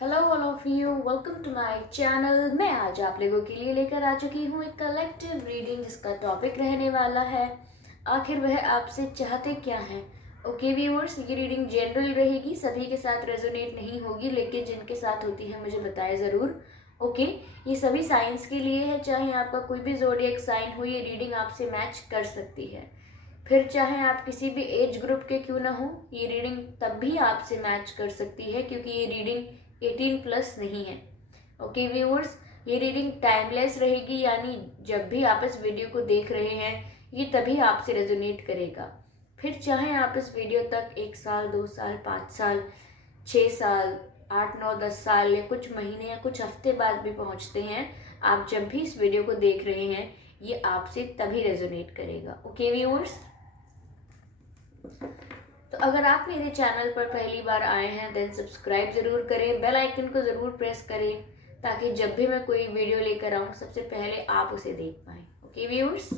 Hello all of you, welcome to my channel. मैं आज आप लोगों के लिए लेकर आ चुकी हूँ एक कलेक्टिव रीडिंग जिसका टॉपिक रहने वाला है आखिर वह आपसे चाहते क्या हैं। ओके व्यूअर्स, ये रीडिंग जनरल रहेगी, सभी के साथ रेजोनेट नहीं होगी, लेकिन जिनके साथ होती है मुझे बताएं ज़रूर। ओके, ये सभी साइंस के लिए है, चाहे आपका कोई भी ज़ोडिएक साइन हो ये रीडिंग आपसे मैच कर सकती है। फिर चाहे आप किसी भी एज ग्रुप के क्यों ना हो, ये रीडिंग तब भी आपसे मैच कर सकती है क्योंकि ये रीडिंग 18+ नहीं है। ओके व्यूअर्स, ये रीडिंग टाइमलेस रहेगी, यानी जब भी आप इस वीडियो को देख रहे हैं ये तभी आपसे रेजोनेट करेगा। फिर चाहे आप इस वीडियो तक 1 साल, 2 साल, 5 साल, 6 साल, 8, 9, 10 साल या कुछ महीने या कुछ हफ्ते बाद भी पहुंचते हैं, आप जब भी इस वीडियो को देख रहे हैं ये आपसे तभी रेजोनेट करेगा। ओके व्यूअर्स, तो अगर आप मेरे चैनल पर पहली बार आए हैं देन सब्सक्राइब ज़रूर करें, बेल आइकन को ज़रूर प्रेस करें ताकि जब भी मैं कोई वीडियो लेकर आऊँ सबसे पहले आप उसे देख पाएँ। ओके व्यूअर्स,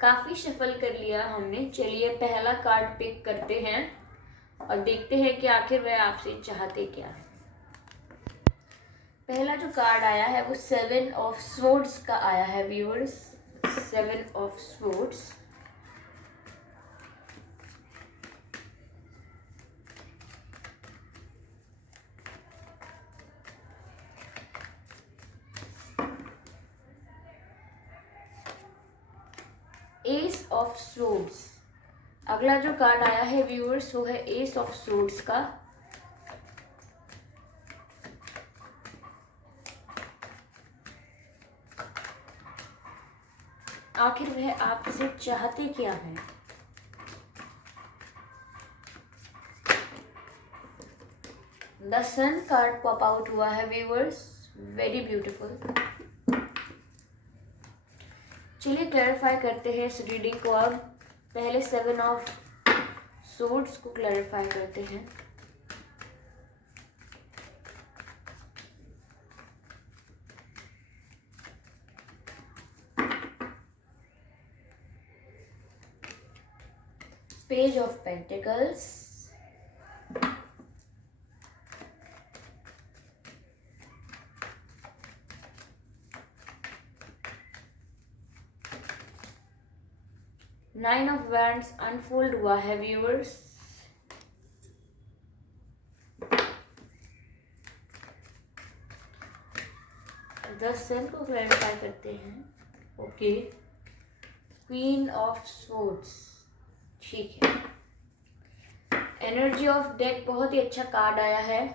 काफ़ी शफल कर लिया हमने। चलिए पहला कार्ड पिक करते हैं और देखते हैं कि आखिर वह आपसे चाहते क्या है। पहला जो कार्ड आया है वो 7 ऑफ स्वॉर्ड्स का आया है viewers. 7 of swords, S of swords. अगला जो कार्ड आया है व्यूअर्स वो है एस ऑफ स्वॉर्ड्स का। आखिर वह आपसे चाहते क्या है। The sun card pop out हुआ है व्यूअर्स, वेरी ब्यूटीफुल। चलिए क्लैरिफाई करते हैं इस रीडिंग को। अब पहले 7 ऑफ स्वॉर्ड्स को क्लैरिफाई करते हैं। Page of pentacles, nine of wands unfold हुआ है व्यूअर्स। द सन को क्लैरिफाई करते हैं। ओके, क्वीन ऑफ स्वॉर्ड्स, ठीक है। एनर्जी ऑफ डेक बहुत ही अच्छा कार्ड आया है।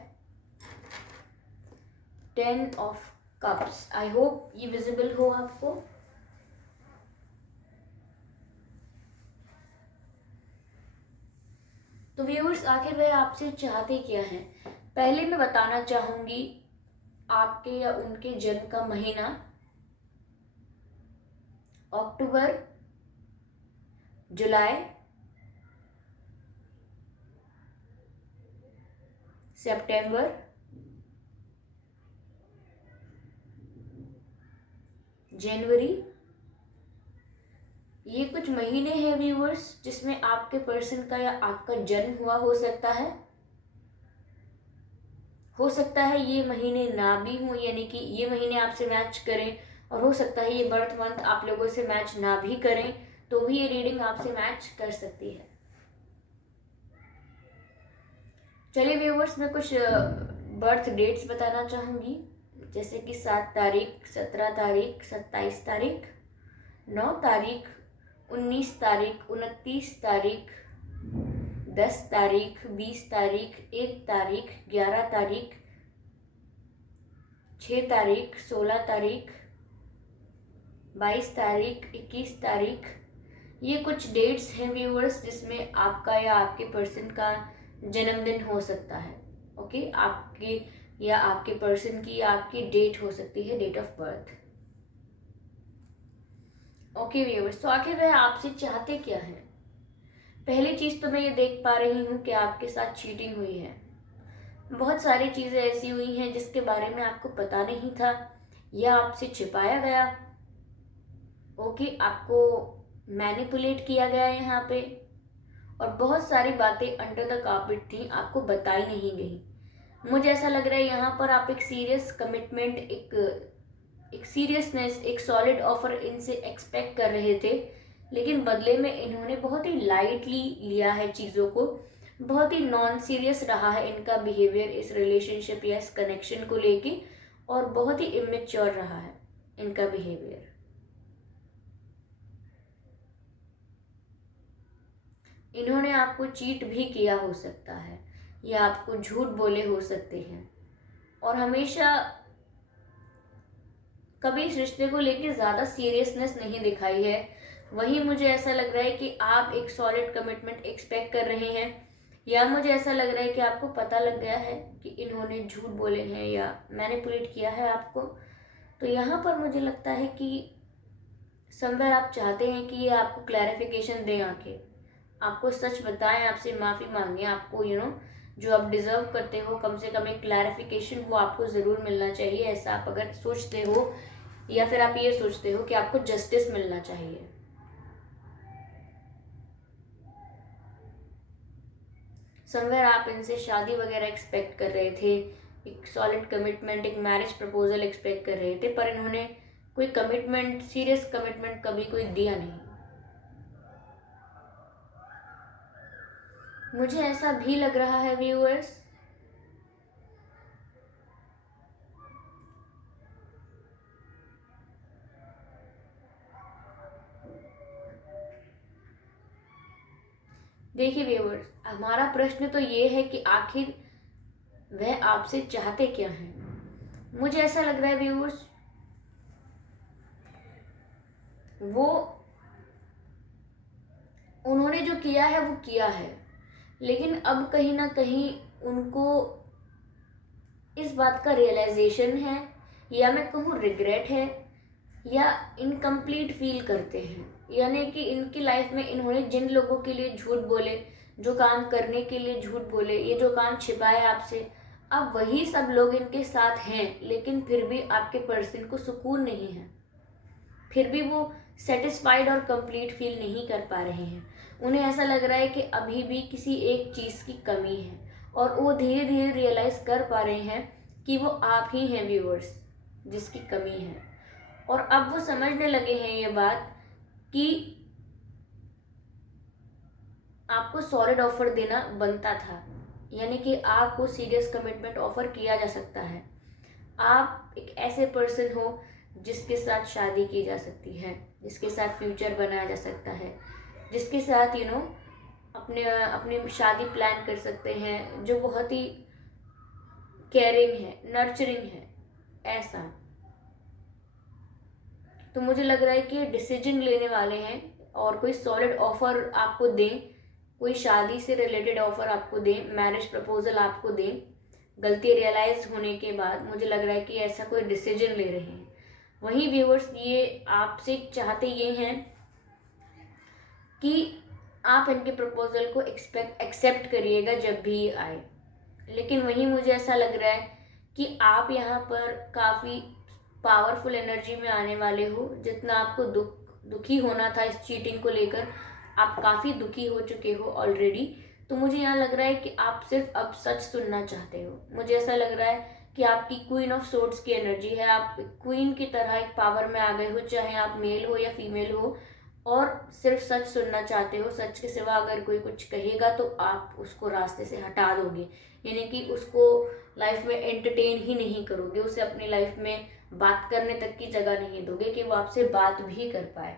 10 ऑफ कप्स। आई होप ये विजिबल हो आपको। तो व्यूअर्स, आखिर वह आपसे चाहते क्या हैं। पहले मैं बताना चाहूंगी आपके या उनके जन्म का महीना। अक्टूबर, जुलाई, सितंबर, जनवरी, ये कुछ महीने हैं व्यूअर्स जिसमें आपके पर्सन का या आपका जन्म हुआ हो सकता है। हो सकता है ये महीने ना भी हों, यानी कि ये महीने आपसे मैच करें, और हो सकता है ये बर्थ मंथ आप लोगों से मैच ना भी करें, तो भी ये रीडिंग आपसे मैच कर सकती है। चलिए व्यूअर्स, मैं कुछ बर्थ डेट्स बताना चाहूँगी, जैसे कि 7 तारीख, 17 तारीख, 27 तारीख, 9 तारीख, 19 तारीख, 29 तारीख, 10 तारीख, 20 तारीख, 1 तारीख, 11 तारीख, 6 तारीख, 16 तारीख, 22 तारीख, 21 तारीख। ये कुछ डेट्स हैं व्यूअर्स जिसमें आपका या आपके पर्सन का जन्मदिन हो सकता है, ओके, आपकी या आपके पर्सन की या आपकी डेट हो सकती है, date of birth. Okay viewers, तो आखिर वह आपसे चाहते क्या हैं? पहली चीज तो मैं ये देख पा रही हूँ कि आपके साथ चीटिंग हुई है। बहुत सारी चीजें ऐसी हुई हैं जिसके बारे में आपको पता नहीं था या आपसे छिपाया गया, ओके, आपको मैनिपुलेट किया गया यहाँ पे, और बहुत सारी बातें अंडर द कार्पेट थी, आपको बताई नहीं गई। मुझे ऐसा लग रहा है यहाँ पर आप एक सीरियस कमिटमेंट, एक सीरियसनेस, एक सॉलिड ऑफर इनसे एक्सपेक्ट कर रहे थे, लेकिन बदले में इन्होंने बहुत ही लाइटली लिया है चीज़ों को। बहुत ही नॉन सीरियस रहा है इनका बिहेवियर इस रिलेशनशिप या इस कनेक्शन को लेके, और बहुत ही इमेच्योर रहा है इनका बिहेवियर। इन्होंने आपको चीट भी किया हो सकता है या आपको झूठ बोले हो सकते हैं, और हमेशा कभी इस रिश्ते को लेकर ज़्यादा सीरियसनेस नहीं दिखाई है। वहीं मुझे ऐसा लग रहा है कि आप एक सॉलिड कमिटमेंट एक्सपेक्ट कर रहे हैं, या मुझे ऐसा लग रहा है कि आपको पता लग गया है कि इन्होंने झूठ बोले हैं या मैनिपुलेट किया है आपको। तो यहाँ पर मुझे लगता है कि समवेयर आप चाहते हैं कि ये आपको क्लैरिफिकेशन दें, आके आपको सच बताएं, आपसे माफ़ी मांगे, आपको जो आप डिज़र्व करते हो, कम से कम एक क्लैरिफिकेशन वो आपको ज़रूर मिलना चाहिए। ऐसा आप अगर सोचते हो, या फिर आप ये सोचते हो कि आपको जस्टिस मिलना चाहिए। समवेयर आप इनसे शादी वगैरह एक्सपेक्ट कर रहे थे, एक सॉलिड कमिटमेंट, एक मैरिज प्रपोजल एक्सपेक्ट कर रहे थे, पर इन्होंने कोई कमिटमेंट, सीरियस कमिटमेंट कभी कोई दिया नहीं। मुझे ऐसा भी लग रहा है व्यूअर्स, देखिए व्यूअर्स, हमारा प्रश्न तो ये है कि आखिर वह आपसे चाहते क्या हैं। मुझे ऐसा लग रहा है व्यूअर्स, वो उन्होंने जो किया है वो किया है, लेकिन अब कहीं ना कहीं उनको इस बात का रियलाइजेशन है, या मैं कहूँ रिग्रेट है, या इनकम्प्लीट फील करते हैं। यानी कि इनकी लाइफ में इन्होंने जिन लोगों के लिए झूठ बोले, जो काम करने के लिए झूठ बोले, ये जो काम छिपाए आपसे, अब वही सब लोग इनके साथ हैं, लेकिन फिर भी आपके पर्सन को सुकून नहीं है, फिर भी वो सेटिस्फाइड और कंप्लीट फील नहीं कर पा रहे हैं। उन्हें ऐसा लग रहा है कि अभी भी किसी एक चीज़ की कमी है, और वो धीरे धीरे रियलाइज कर पा रहे हैं कि वो आप ही हैं व्यूअर्स जिसकी कमी है। और अब वो समझने लगे हैं ये बात कि आपको सॉलिड ऑफर देना बनता था, यानी कि आपको सीरियस कमिटमेंट ऑफर किया जा सकता है। आप एक ऐसे पर्सन हो जिसके साथ शादी की जा सकती है, जिसके साथ फ्यूचर बनाया जा सकता है, जिसके साथ अपने अपनी शादी प्लान कर सकते हैं, जो बहुत ही केयरिंग है, नर्चरिंग है, ऐसा। तो मुझे लग रहा है कि डिसीजन लेने वाले हैं और कोई सॉलिड ऑफर आपको दें, कोई शादी से रिलेटेड ऑफर आपको दें, मैरिज प्रपोजल आपको दें, गलती रियलाइज होने के बाद मुझे लग रहा है कि ऐसा कोई डिसीजन ले रहे हैं। वहीं व्यूअर्स, ये आपसे चाहते ये हैं कि आप इनके प्रपोजल को एक्सेप्ट करिएगा जब भी आए, लेकिन वहीं मुझे ऐसा लग रहा है कि आप यहाँ पर काफ़ी पावरफुल एनर्जी में आने वाले हो। जितना आपको दुखी होना था इस चीटिंग को लेकर, आप काफ़ी दुखी हो चुके हो ऑलरेडी। तो मुझे यहाँ लग रहा है कि आप सिर्फ अब सच सुनना चाहते हो। मुझे ऐसा लग रहा है कि आपकी क्वीन ऑफ सोर्ड्स की एनर्जी है, आप क्वीन की तरह एक पावर में आ गए हो, चाहे आप मेल हो या फीमेल हो, और सिर्फ सच सुनना चाहते हो। सच के सिवा अगर कोई कुछ कहेगा तो आप उसको रास्ते से हटा दोगे, यानी कि उसको लाइफ में एंटरटेन ही नहीं करोगे, उसे अपनी लाइफ में बात करने तक की जगह नहीं दोगे कि वो आपसे बात भी कर पाए,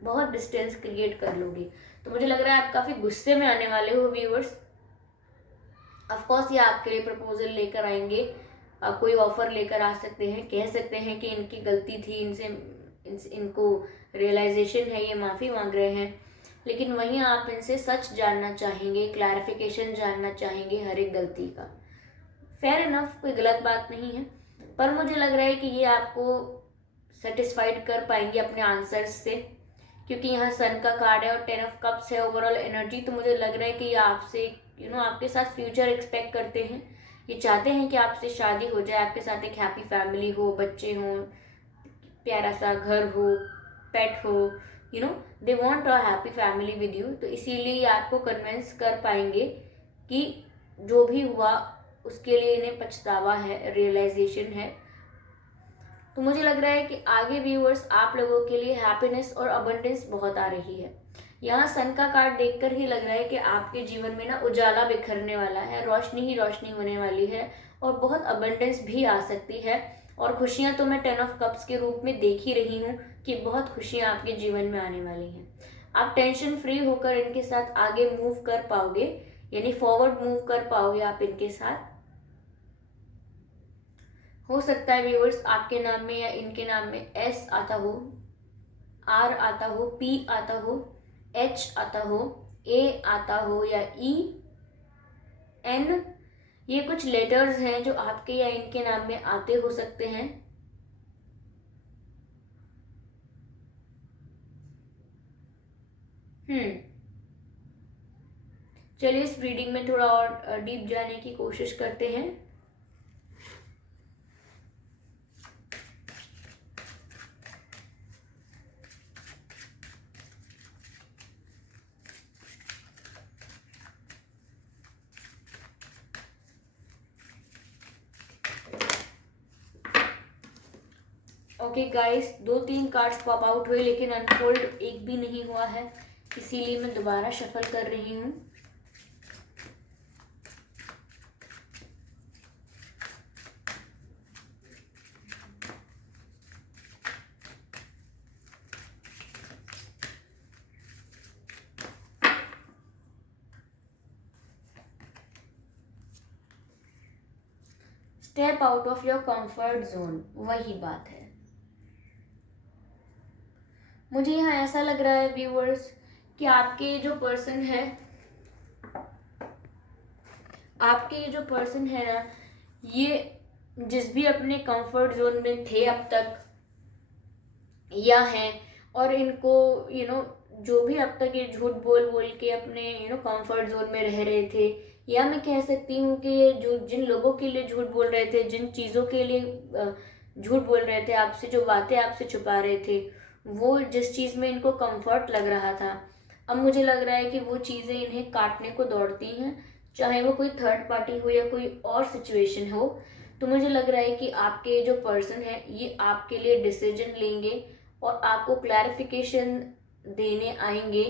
बहुत डिस्टेंस क्रिएट कर लोगे। तो मुझे लग रहा है आप काफ़ी गुस्से में आने वाले हो व्यूअर्स। ऑफकोर्स ये आपके लिए प्रपोजल लेकर आएंगे, कोई ऑफर लेकर आ सकते हैं, कह सकते हैं कि इनकी गलती थी, इनको रियलाइजेशन है, ये माफ़ी मांग रहे हैं, लेकिन वहीं आप इनसे सच जानना चाहेंगे, क्लैरिफिकेशन जानना चाहेंगे हर एक गलती का। फेयर इनफ, कोई गलत बात नहीं है, पर मुझे लग रहा है कि ये आपको सेटिस्फाइड कर पाएंगे अपने आंसर्स से, क्योंकि यहाँ सन का कार्ड है और 10 ऑफ कप्स है ओवरऑल एनर्जी। तो मुझे लग रहा है कि ये आपसे आपके साथ फ्यूचर एक्सपेक्ट करते हैं। ये चाहते हैं कि आपसे शादी हो जाए, आपके साथ एक हैप्पी फैमिली हो, बच्चे हों, प्यारा सा घर हो, पेट हो, they want a happy family with you. तो इसीलिए आपको कन्विंस कर पाएंगे कि जो भी हुआ उसके लिए इन्हें पछतावा है, रियलाइजेशन है। तो मुझे लग रहा है कि आगे व्यूअर्स आप लोगों के लिए हैप्पीनेस और अबंडेंस बहुत आ रही है। यहाँ सन का कार्ड देखकर ही लग रहा है कि आपके जीवन में ना उजाला बिखरने वाला है, रोशनी ही रोशनी होने वाली है और बहुत अबंडेंस भी आ सकती है। और खुशियाँ तो मैं 10 ऑफ कप्स के रूप में देख ही रही हूँ कि बहुत खुशियाँ आपके जीवन में आने वाली हैं। आप टेंशन फ्री होकर इनके साथ आगे मूव कर पाओगे, यानी फॉरवर्ड मूव कर पाओगे आप इनके साथ। हो सकता है व्यूअर्स आपके नाम में या इनके नाम में एस आता हो, आर आता हो, पी आता हो, एच आता हो, ए आता हो या ई, एन, ये कुछ लेटर्स हैं जो आपके या इनके नाम में आते हो सकते हैं। चलिए इस रीडिंग में थोड़ा और डीप जाने की कोशिश करते हैं। Okay guys, 2-3 cards pop out हुए लेकिन अनफोल्ड एक भी नहीं हुआ है, इसीलिए मैं दोबारा शफल कर रही हूँ। Step out of your comfort zone, वही बात है। मुझे यहाँ ऐसा लग रहा है व्यूअर्स कि आपके जो पर्सन है, ना, ये जिस भी अपने कंफर्ट जोन में थे अब तक या हैं, और इनको जो भी अब तक ये झूठ बोल बोल के अपने कंफर्ट जोन में रह रहे थे, या मैं कह सकती हूँ कि ये जो जिन लोगों के लिए झूठ बोल रहे थे, जिन चीज़ों के लिए झूठ बोल रहे थे आपसे, जो बातें आपसे छुपा रहे थे, वो जिस चीज़ में इनको कंफर्ट लग रहा था, अब मुझे लग रहा है कि वो चीज़ें इन्हें काटने को दौड़ती हैं, चाहे वो कोई थर्ड पार्टी हो या कोई और सिचुएशन हो। तो मुझे लग रहा है कि आपके जो पर्सन है ये आपके लिए डिसीजन लेंगे और आपको क्लैरिफिकेशन देने आएंगे।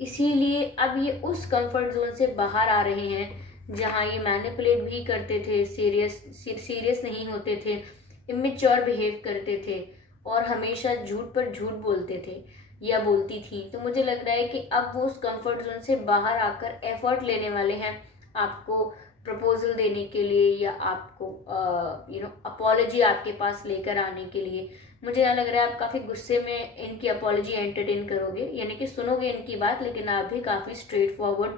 इसीलिए अब ये उस कंफर्ट जोन से बाहर आ रहे हैं जहाँ ये मैनिपुलेट भी करते थे, सीरियस नहीं होते थे, इमेच्योर बिहेव करते थे और हमेशा झूठ पर झूठ बोलते थे या बोलती थी। तो मुझे लग रहा है कि अब वो उस कंफर्ट जोन से बाहर आकर एफर्ट लेने वाले हैं आपको प्रपोजल देने के लिए या आपको अपॉलॉजी आपके पास लेकर आने के लिए। मुझे यहाँ लग रहा है आप काफ़ी गुस्से में इनकी अपॉलॉजी एंटरटेन करोगे, यानी कि सुनोगे इनकी बात, लेकिन आप भी काफ़ी स्ट्रेट फॉरवर्ड,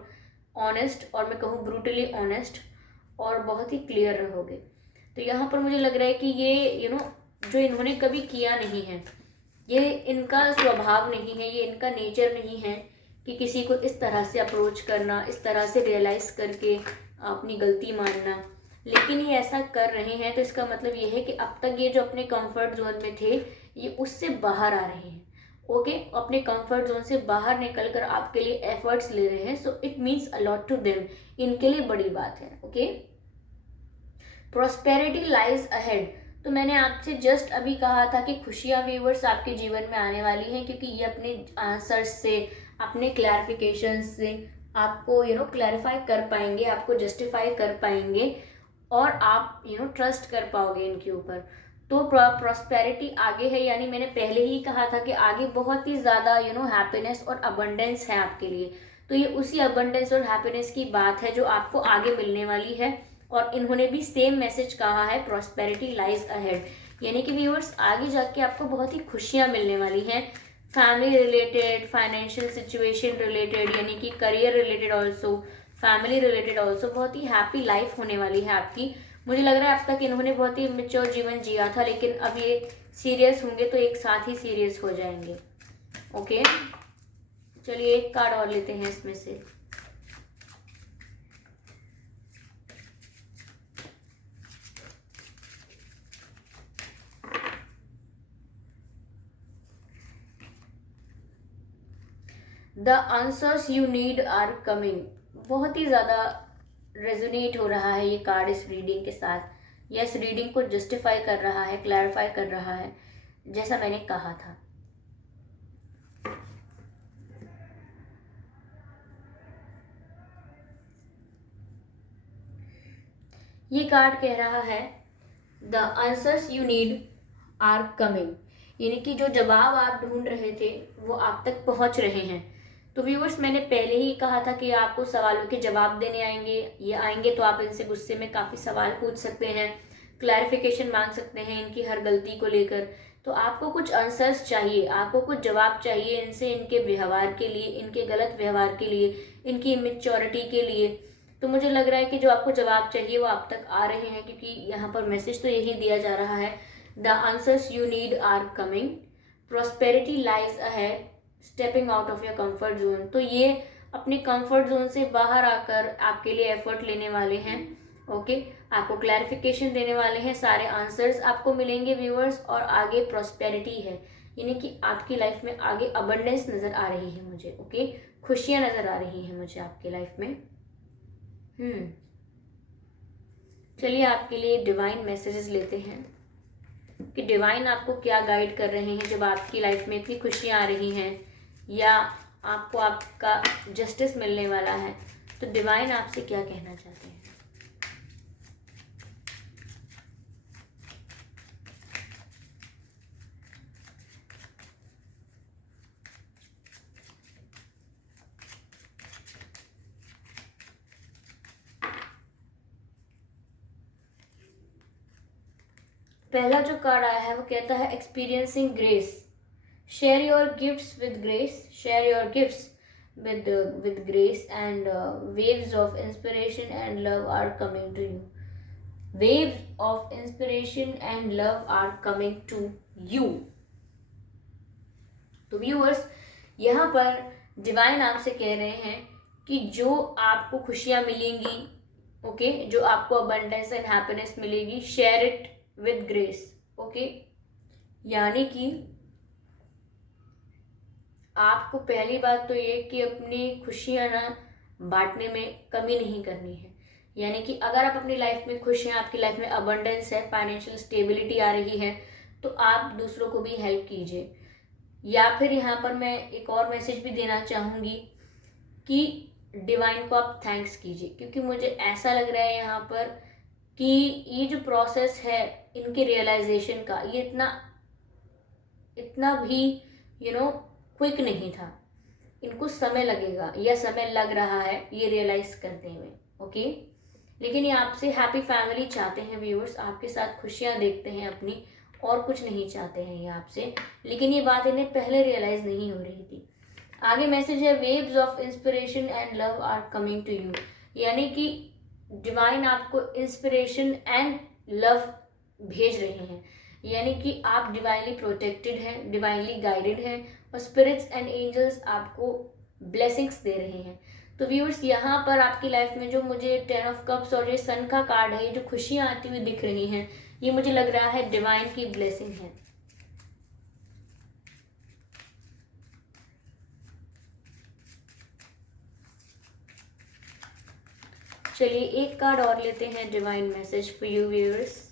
ऑनेस्ट, और मैं कहूँ ब्रूटली ऑनेस्ट और बहुत ही क्लियर रहोगे। तो यहाँ पर मुझे लग रहा है कि ये जो इन्होंने कभी किया नहीं है, ये इनका स्वभाव नहीं है, ये इनका नेचर नहीं है कि किसी को इस तरह से अप्रोच करना, इस तरह से रियलाइज़ करके अपनी गलती मानना, लेकिन ये ऐसा कर रहे हैं। तो इसका मतलब ये है कि अब तक ये जो अपने कंफर्ट जोन में थे ये उससे बाहर आ रहे हैं। ओके, अपने कंफर्ट जोन से बाहर निकल कर आपके लिए एफर्ट्स ले रहे हैं। So it means a lot to them, इनके लिए बड़ी बात है। Okay, prosperity lies ahead. तो मैंने आपसे जस्ट अभी कहा था कि खुशियाँ व्यूवर्स आपके जीवन में आने वाली हैं, क्योंकि ये अपने आंसर्स से, अपने क्लैरिफिकेशन से आपको क्लैरिफाई कर पाएंगे, आपको जस्टिफाई कर पाएंगे और आप ट्रस्ट कर पाओगे इनके ऊपर। तो प्रॉस्पेरिटी आगे है, यानी मैंने पहले ही कहा था कि आगे बहुत ही ज़्यादा हैप्पीनेस और अबंडेंस है आपके लिए। तो ये उसी अबंडेंस और हैप्पीनेस की बात है जो आपको आगे मिलने वाली है। और इन्होंने भी सेम मैसेज कहा है, प्रॉस्पेरिटी लाइज अहेड, यानी कि व्यूअर्स आगे जाके आपको बहुत ही खुशियाँ मिलने वाली हैं, family related, financial situation related, यानी कि career related also, family related also. बहुत ही हैप्पी लाइफ होने वाली है आपकी। मुझे लग रहा है अब तक इन्होंने बहुत ही मेच्योर जीवन जिया था, लेकिन अब ये सीरियस होंगे तो एक साथ ही सीरियस हो जाएंगे। ओके, चलिए एक कार्ड और लेते हैं इसमें से। The answers you need are coming. बहुत ही ज़्यादा रेजोनेट हो रहा है ये कार्ड इस रीडिंग के साथ, या इस रीडिंग को जस्टिफाई कर रहा है, क्लैरिफाई कर रहा है, जैसा मैंने कहा था। ये कार्ड कह रहा है the answers you need are coming, यानी कि जो जवाब आप ढूंढ रहे थे वो आप तक पहुंच रहे हैं। तो व्यूअर्स, मैंने पहले ही कहा था कि आपको सवालों के जवाब देने आएंगे। ये आएंगे तो आप इनसे गुस्से में काफ़ी सवाल पूछ सकते हैं, क्लैरिफिकेशन मांग सकते हैं इनकी हर गलती को लेकर। तो आपको कुछ आंसर्स चाहिए, आपको कुछ जवाब चाहिए इनसे, इनके व्यवहार के लिए, इनके गलत व्यवहार के लिए, इनकी इमेच्योरिटी के लिए। तो मुझे लग रहा है कि जो आपको जवाब चाहिए वो आप तक आ रहे हैं, क्योंकि यहाँ पर मैसेज तो यही दिया जा रहा है, the answers you need are coming, prosperity lies ahead, stepping out of your comfort zone. तो ये अपने कंफर्ट जोन से बाहर आकर आपके लिए एफर्ट लेने वाले हैं। ओके, आपको क्लैरिफिकेशन देने वाले हैं, सारे आंसर्स आपको मिलेंगे व्यूअर्स, और आगे प्रॉस्पेरिटी है, यानी कि आपकी लाइफ में आगे अबंडेंस नज़र आ रही है मुझे। ओके, खुशियाँ नज़र आ रही हैं मुझे आपकी लाइफ में। चलिए आपके लिए डिवाइन मैसेजेस लेते हैं कि डिवाइन आपको क्या गाइड कर रहे हैं जब आपकी लाइफ में इतनी खुशियाँ आ रही हैं, या आपको आपका जस्टिस मिलने वाला है। तो डिवाइन आपसे क्या कहना चाहते हैं? पहला जो कार्ड आया है वो कहता है experiencing grace, share your gifts with grace, share your gifts with grace, and waves of inspiration and love are coming to you. Waves of inspiration and love are coming to you. तो viewers, यहाँ पर divine आपसे कह रहे हैं कि जो आपको खुशियाँ मिलेंगी, ओके, जो आपको अबंडेंस एंड हैप्पीनेस मिलेगी, share it with grace. Okay, यानी कि आपको पहली बात तो ये कि अपनी खुशियाँ ना बांटने में कमी नहीं करनी है। यानी कि अगर आप अपनी लाइफ में खुश हैं, आपकी लाइफ में अबंडेंस है, फाइनेंशियल स्टेबिलिटी आ रही है, तो आप दूसरों को भी हेल्प कीजिए। या फिर यहाँ पर मैं एक और मैसेज भी देना चाहूँगी कि डिवाइन को आप थैंक्स कीजिए, क्योंकि मुझे ऐसा लग रहा है यहाँ पर कि ये जो प्रोसेस है इनके रियलाइजेशन का, ये इतना भी क्विक नहीं था। इनको समय लगेगा, या समय लग रहा है ये रियलाइज करने में। ओके, लेकिन ये आपसे हैप्पी फैमिली चाहते हैं व्यूअर्स, आपके साथ खुशियाँ देखते हैं अपनी, और कुछ नहीं चाहते हैं ये आपसे। लेकिन ये बात इन्हें पहले रियलाइज नहीं हो रही थी। आगे मैसेज है waves of inspiration and love are coming to you, यानी कि डिवाइन आपको इंस्पिरेशन एंड लव भेज रहे हैं, यानी कि आप डिवाइनली प्रोटेक्टेड हैं, डिवाइनली गाइडेड हैं, और स्पिरिट्स एंड एंजल्स आपको ब्लेसिंग्स दे रहे हैं। तो व्यूअर्स, यहाँ पर आपकी लाइफ में जो मुझे 10 ऑफ कप्स और ये सन का कार्ड है, जो खुशियाँ आती हुई दिख रही हैं, ये मुझे लग रहा है डिवाइन की ब्लेसिंग है। चलिए एक कार्ड और लेते हैं, divine message for you viewers.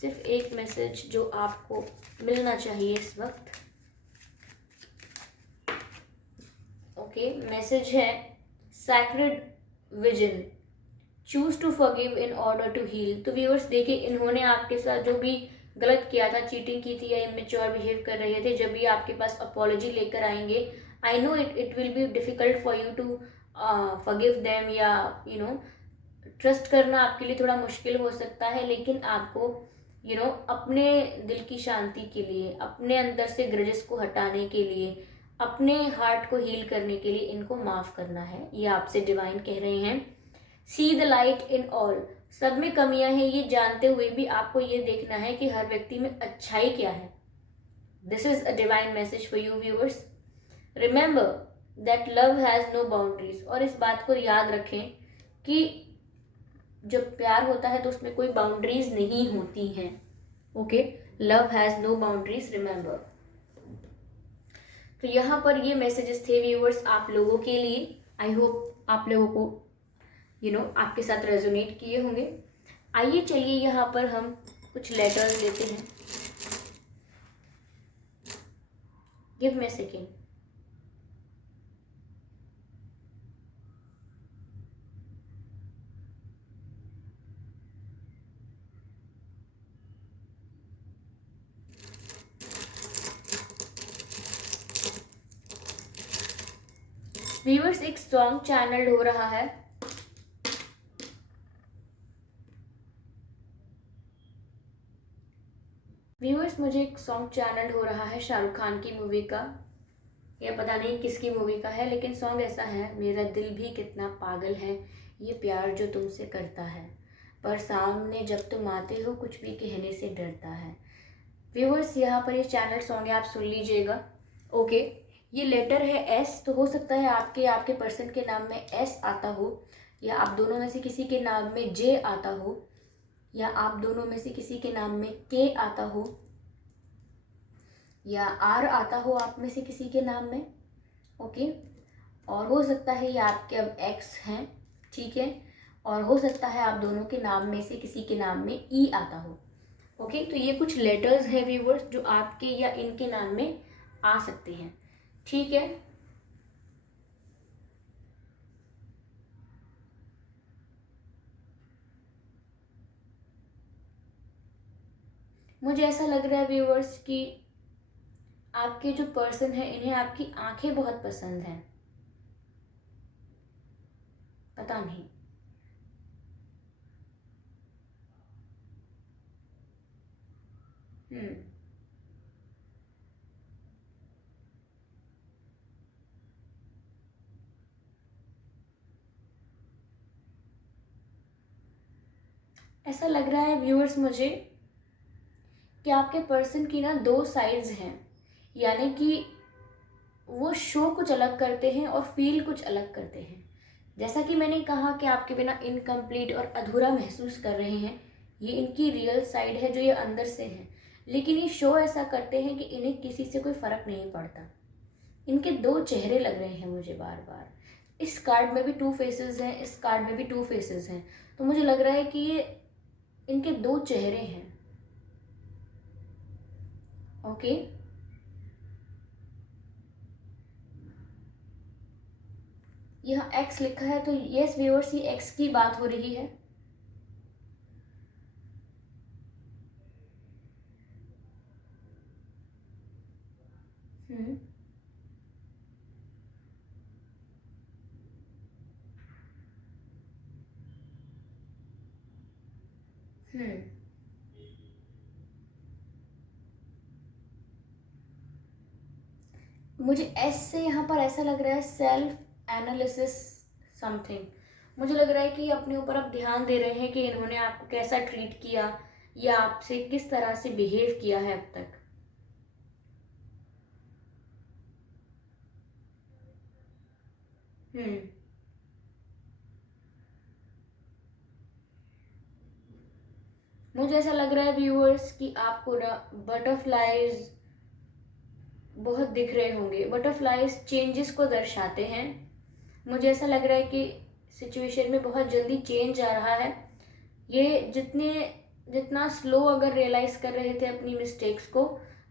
सिर्फ एक मैसेज जो आपको मिलना चाहिए इस वक्त। ओके, मैसेज है sacred vision, choose to forgive in order to heal. तो व्यूअर्स देखिए, इन्होंने आपके साथ जो भी गलत किया था, चीटिंग की थी या इमेच्योर बिहेव कर रहे थे, जब भी आपके पास अपॉलॉजी लेकर आएंगे, I know it will be difficult for you to forgive them, या ट्रस्ट करना आपके लिए थोड़ा मुश्किल हो सकता है, लेकिन आपको अपने दिल की शांति के लिए, अपने अंदर से ग्रजेस को हटाने के लिए, अपने हार्ट को हील करने के लिए इनको माफ़ करना है। ये आपसे डिवाइन कह रहे हैं। See the light in all, सब में कमियां हैं ये जानते हुए भी आपको ये देखना है कि हर व्यक्ति में अच्छाई क्या है। This is a divine message for you viewers. Remember that love has no boundaries, और इस बात को याद रखें कि जब प्यार होता है तो उसमें कोई बाउंड्रीज नहीं होती हैं। Okay, love has no boundaries, remember. तो यहाँ पर ये मैसेजेस थे व्यूअर्स आप लोगों के लिए। आई होप आप लोगों को आपके साथ रेजोनेट किए होंगे। आइए चलिए यहाँ पर हम कुछ लेटर्स लेते हैं। Give me a second. Viewers एक सॉन्ग चैनल्ड हो रहा है। व्यूअर्स मुझे एक सॉन्ग चैनल्ड हो रहा है शाहरुख खान की मूवी का, या पता नहीं किसकी मूवी का है, लेकिन सॉन्ग ऐसा है, मेरा दिल भी कितना पागल है ये प्यार जो तुमसे करता है, पर सामने जब तुम आते हो कुछ भी कहने से डरता है। व्यूअर्स यहाँ पर ये चैनल सॉन्ग है, आप सुन लीजिएगा। ओके, ये लेटर है एस, तो हो सकता है आपके पर्सन के नाम में एस आता हो, या आप दोनों में से किसी के नाम में जे आता हो, या आप दोनों में से किसी के नाम में के आता हो, या आर आता हो आप में से किसी के नाम में। ओके, और हो सकता है ये आपके अब एक्स हैं, ठीक है, और हो सकता है आप दोनों के नाम में से किसी के नाम में ई आता हो। ओके, तो ये कुछ लेटर्स हैं व्यूवर्स जो आपके या इनके नाम में आ सकते हैं, ठीक है। मुझे ऐसा लग रहा है व्यूवर्स कि आपके जो पर्सन है इन्हें आपकी आंखें बहुत पसंद हैं, पता नहीं। हम्म ऐसा लग रहा है व्यूअर्स मुझे कि आपके पर्सन की ना दो साइड्स हैं, यानी कि वो शो कुछ अलग करते हैं और फील कुछ अलग करते हैं। जैसा कि मैंने कहा कि आपके बिना इनकम्प्लीट और अधूरा महसूस कर रहे हैं, ये इनकी रियल साइड है जो ये अंदर से है, लेकिन ये शो ऐसा करते हैं कि इन्हें किसी से कोई फ़र्क नहीं पड़ता। इनके दो चेहरे लग रहे हैं मुझे बार बार। इस कार्ड में भी टू फेसेस हैं, इस कार्ड में भी टू फेसेस हैं, तो मुझे लग रहा है कि ये इनके दो चेहरे हैं। ओके, यहाँ एक्स लिखा है, तो यस व्यूअर्स ये एक्स की बात हो रही है। हम्म हम्म मुझे एस से यहाँ पर ऐसा लग रहा है सेल्फ एनालिसिस समथिंग। मुझे लग रहा है कि अपने ऊपर आप ध्यान दे रहे हैं कि इन्होंने आपको कैसा ट्रीट किया या आपसे किस तरह से बिहेव किया है अब तक। हम्म मुझे ऐसा लग रहा है व्यूअर्स कि आपको ना बटरफ्लाइज बहुत दिख रहे होंगे। बटरफ्लाइज चेंजेस को दर्शाते हैं। मुझे ऐसा लग रहा है कि सिचुएशन में बहुत जल्दी चेंज आ रहा है। ये जितना स्लो अगर रियलाइज कर रहे थे अपनी मिस्टेक्स को,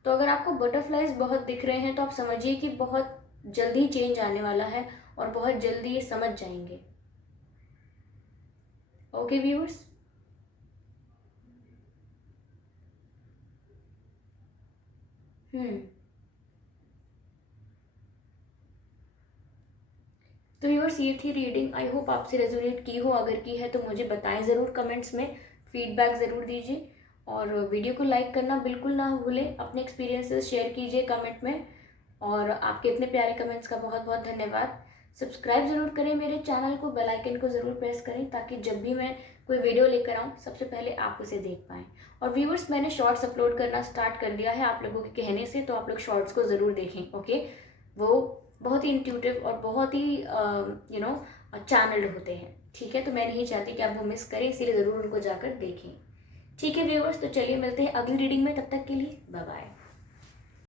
तो अगर आपको बटरफ्लाइज बहुत दिख रहे हैं तो आप समझिए कि बहुत जल्दी चेंज आने वाला है और बहुत जल्दी ये समझ जाएंगे। ओके व्यूअर्स, हम्म तो व्यूअर्स ये थी रीडिंग। आई होप आपसे रेजोनेट की हो, अगर की है तो मुझे बताएं ज़रूर कमेंट्स में, फीडबैक ज़रूर दीजिए। और वीडियो को लाइक करना बिल्कुल ना भूलें। अपने एक्सपीरियंसेस शेयर कीजिए कमेंट में। और आपके इतने प्यारे कमेंट्स का बहुत बहुत धन्यवाद। सब्सक्राइब ज़रूर करें मेरे चैनल को, बेल आइकन को ज़रूर प्रेस करें ताकि जब भी मैं कोई वीडियो लेकर आऊँ सबसे पहले आप उसे देख पाएँ। और व्यूअर्स, मैंने शॉर्ट्स अपलोड करना स्टार्ट कर दिया है आप लोगों के कहने से, तो आप लोग शॉर्ट्स को ज़रूर देखें। ओके, वो बहुत ही इंट्यूटिव और बहुत ही चैनल्ड होते हैं। ठीक है, तो मैं नहीं चाहती कि आप वो मिस करें, इसीलिए ज़रूर उनको जाकर देखें। ठीक है व्यूअर्स, तो चलिए मिलते हैं अगली रीडिंग में। तब तक के लिए बाय बाय।